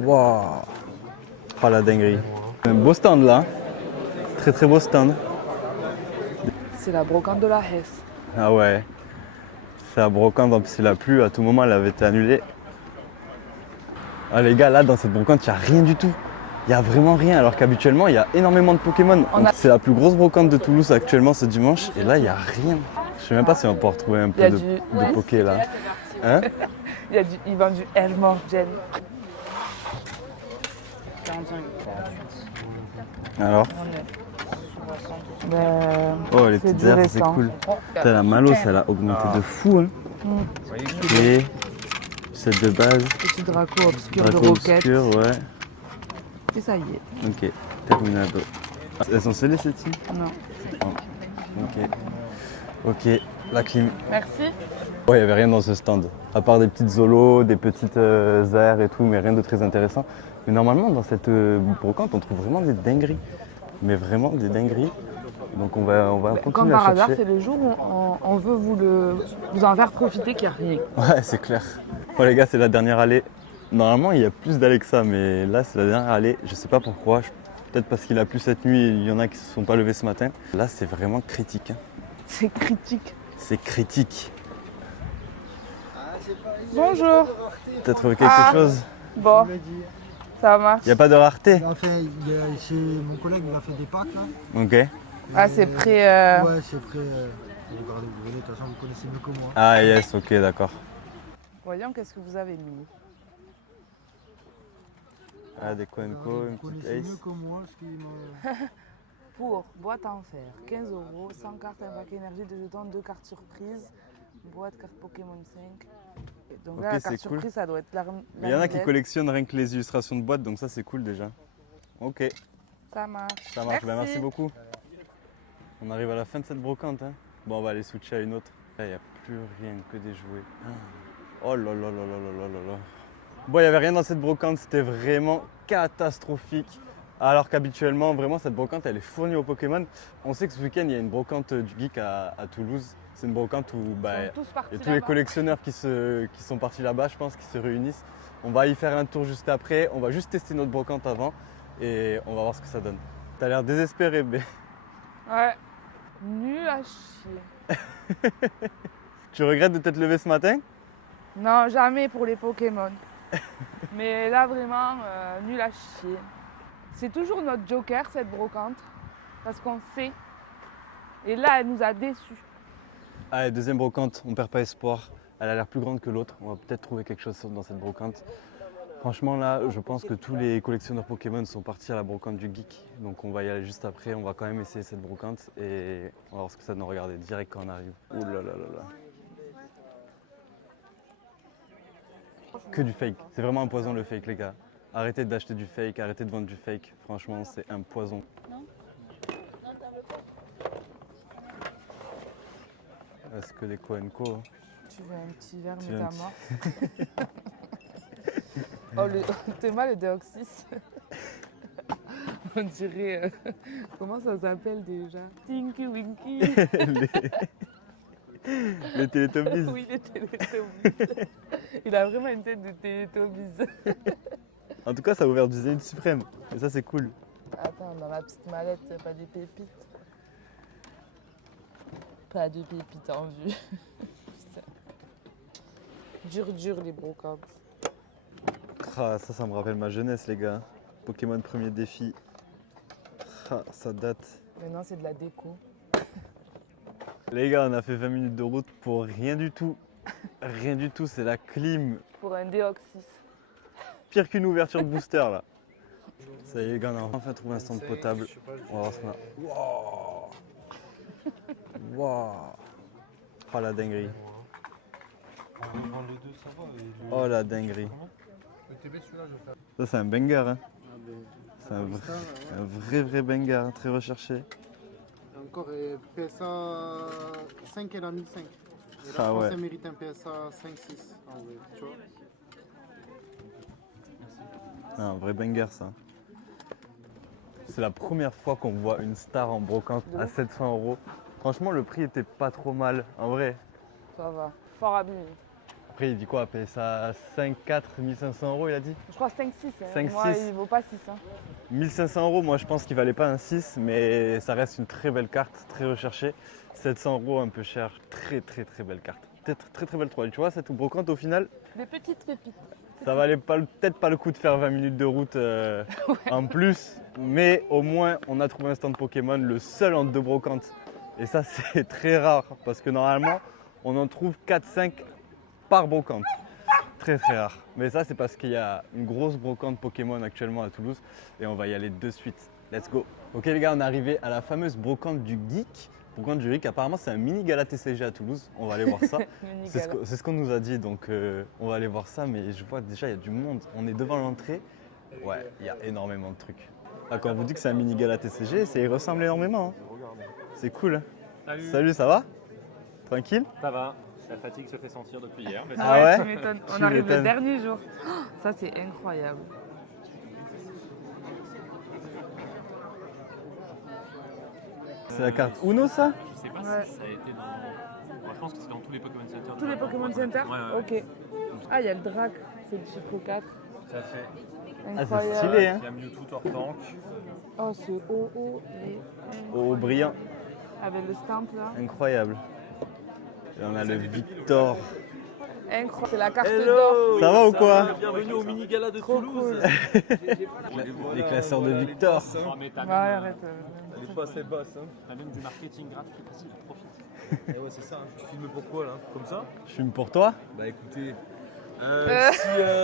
Waouh. Oh la dinguerie. Un beau stand là. Très très beau stand. C'est la brocante de la Hesse. Ah ouais. C'est la brocante, en plus il a plu, à tout moment elle avait été annulée. Ah les gars, là dans cette brocante, il n'y a rien du tout. Il n'y a vraiment rien, alors qu'habituellement il y a énormément de Pokémon. C'est la plus grosse brocante de Toulouse actuellement ce dimanche, et là il n'y a rien. Je sais même pas si on peut retrouver un peu de Poké là. Hein? Il vend du Hermorgen. 45. Alors? Oh les petites herbes, c'est cool. Putain, la Malos elle a augmenté de fou. Hein. Et celle de base. Petit Draco obscur Draco de roquette. obscur, ouais. Et ça y est. Ok, terminado. Elles sont scellées ces teams? Non. Ok. Ok, la clim. Merci. Ouais, il n'y avait rien dans ce stand. À part des petites zolos, des petites aires et tout, mais rien de très intéressant. Mais normalement, dans cette brocante, on trouve vraiment des dingueries. Mais vraiment des dingueries. Donc on va continuer Comme à par hasard, chercher. c'est le jour où on veut vous en faire profiter qu'il n'y a rien. Ouais, c'est clair. Bon les gars, c'est la dernière allée. Normalement, il y a plus d'allées que ça, mais là, c'est la dernière allée. Je sais pas pourquoi. Peut-être parce qu'il a plu cette nuit et il y en a qui ne se sont pas levés ce matin. Là, c'est vraiment critique. Hein. C'est critique. C'est critique. Bonjour. T'as trouvé quelque chose? Bon, ça marche. Il n'y a pas de rareté? C'est mon collègue, il a fait des packs là. Ok. Ah, c'est prêt. Ouais, c'est prêt. Regardez, vous venez, de toute façon, vous connaissez mieux que moi. Ah yes, ok, d'accord. Voyons qu'est-ce que vous avez mis. Ah, des Coenco, Vous une petite connaissez mieux Ace. que moi ce qui me. Pour boîte en fer, 15 €, 100 cartes, un paquet énergie, 2 jetons, 2 cartes surprises, boîte carte Pokémon 5. Et donc Ok, là, la c'est carte cool. surprise, ça doit être la. Il y en a qui collectionnent rien que les illustrations de boîtes, donc ça c'est cool déjà. Ok, Ça marche. ça marche. Ben, merci beaucoup. On arrive à la fin de cette brocante. Hein. Bon, on va aller switcher à une autre. Là, il n'y a plus rien que des jouets. Oh là là là là là là là là. Bon, il n'y avait rien dans cette brocante, c'était vraiment catastrophique. Alors qu'habituellement, vraiment, cette brocante, elle est fournie aux Pokémon. On sait que ce week-end, il y a une brocante du Geek à Toulouse. C'est une brocante où il y a tous les collectionneurs qui sont partis là-bas, je pense, qui se réunissent. On va y faire un tour juste après. On va juste tester notre brocante avant et on va voir ce que ça donne. T'as l'air désespéré, B. Ouais. Nul à chier. Tu regrettes de t'être levé ce matin? Non, jamais pour les Pokémon. Mais là, vraiment, nul à chier. C'est toujours notre joker, cette brocante, parce qu'on sait. Et là, elle nous a déçus. Allez, deuxième brocante, on perd pas espoir. Elle a l'air plus grande que l'autre. On va peut-être trouver quelque chose dans cette brocante. Franchement, là, je pense que tous les collectionneurs Pokémon sont partis à la brocante du Geek. Donc on va y aller juste après. On va quand même essayer cette brocante et on va voir ce que ça nous regarder direct quand on arrive. Ouh là là là là. Que du fake. C'est vraiment un poison le fake, les gars. Arrêtez d'acheter du fake, arrêtez de vendre du fake. Franchement, c'est un poison. Est-ce que les Coenco, hein. Tu veux un petit verre Tu veux un petit- métamorphe? Oh, t'es mal le Deoxys. On dirait. Comment ça s'appelle déjà? Tinky Winky. Les Teletubbies. Oui, les Teletubbies. Il a vraiment une tête de Teletubbies. En tout cas, ça a ouvert du Zénith suprême. Et ça, c'est cool. Attends, dans ma petite mallette, pas des pépites. Pas de pépites en vue. Putain. Dur les brocantes. Ah, ça me rappelle ma jeunesse, les gars. Pokémon premier défi. Ah, ça date. Maintenant, c'est de la déco. Les gars, on a fait 20 minutes de route pour rien du tout. Rien du tout, c'est la clim. Pour un Deoxys. Pire qu'une ouverture de booster, là. Ça y est, les gars, on a enfin trouvé un stand potable. On va voir ce qu'on a. Wow. Wow. Oh, la dinguerie. Oh, la dinguerie. Ça, c'est un banger, hein. C'est un vrai banger, hein, très recherché. Encore PSA 5 et la 1005. Et la Ah ouais. français mérite un PSA 5-6 en vrai, tu vois. Un vrai banger, ça. C'est la première fois qu'on voit une star en brocante à 700 €. Franchement, le prix était pas trop mal, en vrai. Ça va. Fort abîmé. Après, il dit quoi? Payer ça 5-4, 1500 €, il a dit? Je crois 5-6. 5, Moi, 6. il vaut pas 6. 1500 €, moi je pense qu'il valait pas un 6, mais ça reste une très belle carte, très recherchée. 700 € un peu cher, très belle carte. Peut-être très belle toile. Tu vois, cette brocante au final, Des petites pépites. ça valait peut-être pas le coup de faire 20 minutes de route en plus, mais au moins on a trouvé un stand Pokémon, le seul en 2 brocantes. Et ça c'est très rare parce que normalement on en trouve 4-5 par brocante. Très rare. Mais ça c'est parce qu'il y a une grosse brocante Pokémon actuellement à Toulouse et on va y aller de suite. Let's go. Ok les gars, on est arrivé à la fameuse brocante du Geek. Brocante du Geek, apparemment c'est un mini gala TCG à Toulouse. On va aller voir ça. C'est ce qu'on nous a dit, donc on va aller voir ça. Mais je vois déjà il y a du monde. On est devant l'entrée. Ouais, il y a énormément de trucs. Ah, quand on vous dit que c'est un mini gala TCG, ça y ressemble énormément. Hein. C'est cool. Hein. Salut, ça va? Tranquille? Ça va, la fatigue se fait sentir depuis hier. Mais Ah ouais? Tu m'étonnes. On Tu arrive le m'étonnes. dernier jour. Oh, ça, c'est incroyable. C'est la carte Uno ça? je sais pas Ouais. si ça a été dans. Moi, je pense que c'est dans tous les Pokémon Center. Tous les Pokémon Center. Ouais. Ok. Ah, il y a le Drac. C'est le chiffre 4. Ça fait. Ah, c'est Incroyable. stylé, hein? Il y a Mewtwo Tortank. Oh, ce OO. Oh, brillant. Avec le stamp là. Incroyable. Et on a le Victor. Incroyable. C'est la carte Hello. d'or. Ça va ou quoi? Bienvenue au mini gala de Trop Toulouse. cool. Les classeurs de Victor. Oh, mais t'as Ouais, même, arrête. Elle est pas assez basse. Hein. t'as même du marketing gratuit facile, profite. Eh ouais, c'est ça. Hein. Tu filmes pourquoi là? Comme ça? Je fume pour toi. Bah écoutez.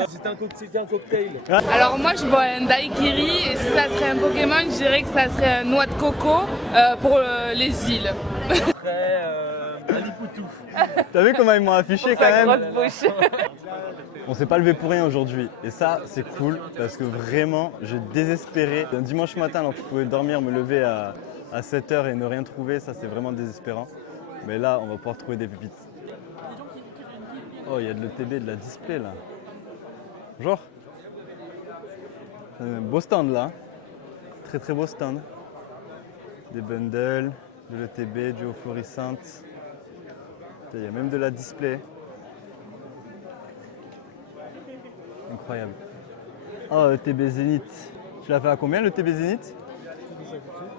Si c'était un cocktail. Alors moi je bois un daiquiri et si ça serait un Pokémon je dirais que ça serait un noix de coco pour les îles. Après, un lipoutou. T'as vu comment ils m'ont affiché quand Sa même? grosse bouche. On s'est pas levé pour rien aujourd'hui. Et ça, c'est cool parce que vraiment, j'ai désespéré. Un dimanche matin, alors que je pouvais dormir, me lever à 7h et ne rien trouver, ça c'est vraiment désespérant. Mais là, on va pouvoir trouver des pépites. Oh, il y a de l'ETB, de la display là. Bonjour. Un beau stand là. Très beau stand. Des bundles, de l'ETB, du haut fluorescente. Il y a même de la display. Incroyable. Oh, ETB Zénith. Tu l'as fait à combien le ETB Zénith?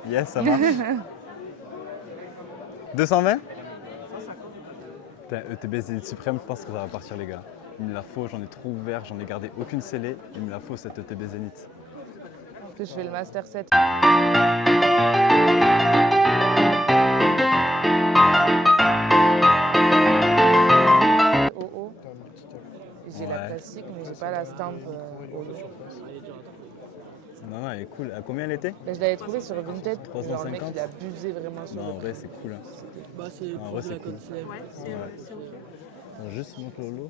Yes, ça marche. 220? Putain, ETB Zénith Suprême, je pense que ça va partir les gars. Il me la faut, j'en ai trop ouvert, j'en ai gardé aucune scellée. Il me la faut cette ETB Zénith. Que je fais le Master 7. OO. J'ai la Ouais. classique mais j'ai pas la stamp. Non, non, elle est cool. À combien elle était? Mais je l'avais trouvé sur Vinted. Genre, le 350. mec il a abusé vraiment sur Non, en le vrai, c'est cool. Hein. Bah c'est En vrai, c'est cool. CM. Attends, juste montre Lolo.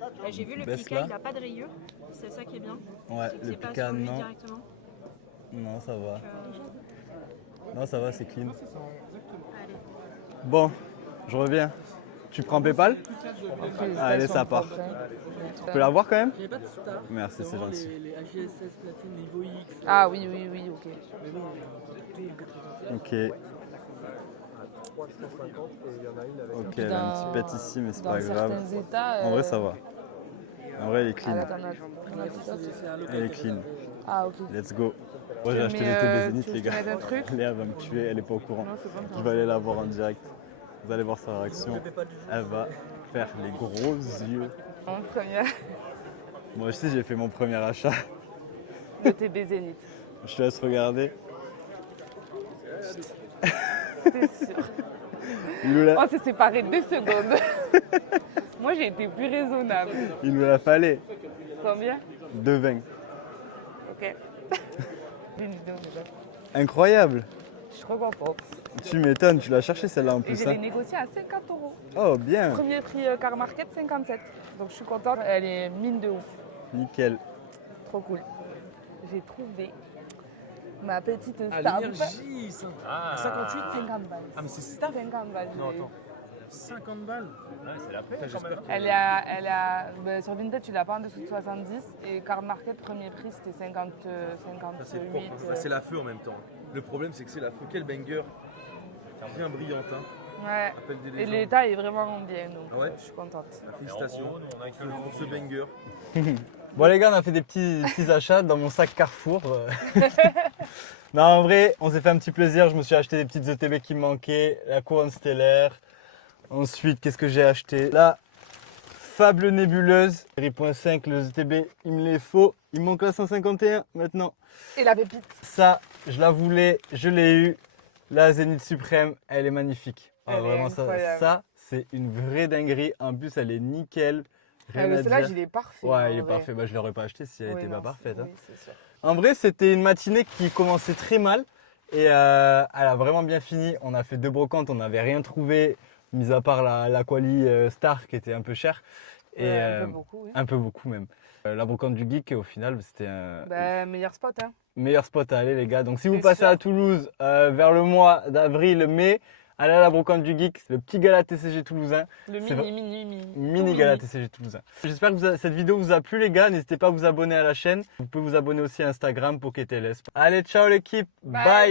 Bah, j'ai vu le Baisse Pika, là. il n'a pas de rayures, c'est ça qui est bien. Ouais, C'est que le c'est pas Pika, sur lui non. directement. Non, ça va. Euh, Non, ça va, c'est clean. allez. Bon, je reviens. Tu prends PayPal? Allez, ça part. Tu peux l'avoir quand même? J'avais pas de star. Merci, c'est Vraiment, gentil. Les AGSS platine, niveau X. Ah oui, ok. Mais bon, Ok. Ok, elle a un petit pet ici, mais c'est Dans pas grave. certains états. En vrai, ça va. En vrai, elle est Ah, clean. là, t'en as d'autres. c'est à l'occasion. Elle est clean. Ah, ok. Let's go. Moi, j'ai acheté Mais, les TB Zénith, tu veux les que je te gars. mette un truc? Léa va me tuer, elle est pas au courant. Non, c'est bon. Je vais aller la voir en direct. Vous allez voir sa réaction. Elle va faire les gros yeux. En première, Moi aussi, j'ai fait mon premier achat. le TB Zénith. Je te laisse regarder. C'est sûr. Il On s'est séparés 2 secondes. Moi, j'ai été plus raisonnable. nous la fallait. Combien? 2,20. Ok. Une vidéo déjà. Incroyable. Je suis trop contente. Tu m'étonnes, tu l'as cherché celle-là en Et plus. je l'ai Hein. négociée à 50 €. Oh, bien. Premier prix Car Market, 57. Donc je suis contente. Elle est mine de ouf. Nickel. Trop cool. J'ai trouvé ma petite Ah, stamp. l'énergie, ça. Ah, 58. 50 balles. Ah, mais c'est star. 50 balles. Non, j'ai eu. attends. 50 balles. Ouais, c'est la paix Putain, quand même. j'espère que- Elle a ben, sur Vinted, tu l'as pas en dessous de 70 et Car Market, premier prix, c'était 50, Ça, c'est 58. propre. Bah, c'est la feu en même temps. Le problème, c'est que c'est la feu. Quel banger. Bien brillante. Hein. Ouais. Appel des Et légendes. l'état est vraiment bien, donc Ah ouais je suis contente. Félicitations En gros, nous, on a que le pour gros ce billet. banger. Bon les gars, on a fait des petits achats dans mon sac Carrefour. Non, en vrai, on s'est fait un petit plaisir. Je me suis acheté des petites ETB qui me manquaient, la couronne stellaire. Ensuite, qu'est-ce que j'ai acheté? La Fable nébuleuse, 5, le ETB, il me les faut. Il me manque la 151 maintenant. Et la pépite. Ça, je la voulais, je l'ai eu. La Zénith Suprême, elle est magnifique. Ah, Elle est vraiment, incroyable. ça c'est une vraie dinguerie. En plus, elle est nickel. Rien Le à sellage, dire. il est parfait. Ouais, en il est vrai. parfait. Bah, je l'aurais pas acheté si elle Oui, n'était non, pas parfaite. Hein. Oui, c'est sûr. En vrai, c'était une matinée qui commençait très mal et elle a vraiment bien fini. On a fait 2 brocantes, on n'avait rien trouvé, mis à part la Quali Star qui était un peu chère. Et Ouais, un peu beaucoup, oui. un peu beaucoup même. La brocante du Geek, au final, c'était un Bah, meilleur spot, hein. meilleur spot à aller, les gars. Donc, si vous C'est passez sûr. à Toulouse vers le mois d'avril, mai, allez à la brocante du Geek, c'est le petit gala TCG toulousain. Le C'est mini Gala TCG toulousain. J'espère que cette vidéo vous a plu, les gars. N'hésitez pas à vous abonner à la chaîne. Vous pouvez vous abonner aussi à Instagram, PokéTLS. Allez, ciao l'équipe. Bye. Bye.